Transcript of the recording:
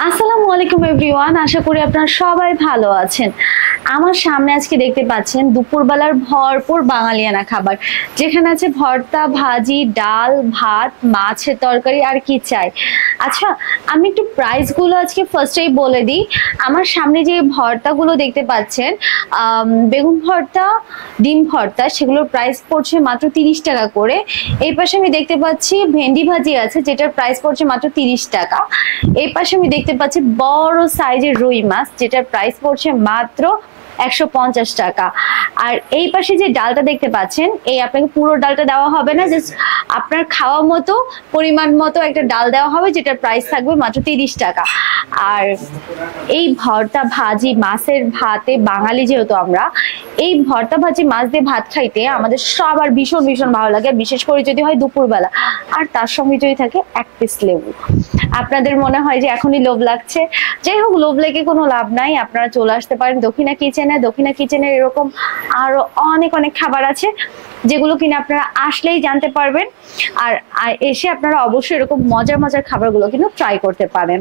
আসসালামু আলাইকুম এভরিওয়ান, আশা করি আপনারা সবাই ভালো আছেন। আমার সামনে আজকে দেখতে পাচ্ছেন দুপুরবেলার ভরপুর বাঙালিয়ানা খাবার, যেখানে আছে ভর্তা, ভাজি, ডাল, ভাত, মাছের তরকারি, আর কি চাই। আচ্ছা, আমি একটু প্রাইস গুলো আজকে ফার্স্টেই বলে দিই। আমার সামনে যে ভর্তাগুলো দেখতে পাচ্ছেন, বেগুন ভর্তা, ডিম ভর্তা, সেগুলোর প্রাইস পড়ছে মাত্র 30 টাকা করে। এই পাশে আমি দেখতে পাচ্ছি ভেন্ডি ভাজি আছে, যেটার প্রাইস পড়ছে মাত্র 30 টাকা। এই পাশে আমি দেখতে পাচ্ছি বড় সাইজের রুই মাছ, যেটার প্রাইস পড়ছে মাত্র 150 টাকা। আর এই পাশে যে ডালটা দেখতে পাচ্ছেন, এই আপনাকে পুরো ডালটা দেওয়া হবে না, জাস্ট আপনার খাওয়া মতো পরিমাণ মতো একটা ডাল দেওয়া হবে, যেটার প্রাইস থাকবে মাত্র 30 টাকা। আর এই ভর্তা ভাজি মাছের ভাতে বাঙালি যেহেতু আমরা, এই ভর্তা ভাজি মাছ দিয়ে ভাত খাইতে আমাদের সবার ভীষণ ভীষণ ভালো লাগে, বিশেষ করে যদি হয় দুপুরবেলা, আর তার সঙ্গে যদি থাকে এক পিস লেবু। আপনাদের মনে হয় যে এখনই লোভ লাগছে, যাই হোক, লোভ লেগে কোনো লাভ নাই। আপনারা চলে আসতে পারেন দক্ষিণা কিচেনে। দক্ষিণা কিচেনের এরকম আরো অনেক অনেক খাবার আছে, যেগুলো কিনা আপনারা আসলেই জানতে পারবেন। আর এসে আপনারা অবশ্যই এরকম মজার মজার খাবারগুলো কিন্তু ট্রাই করতে পারেন।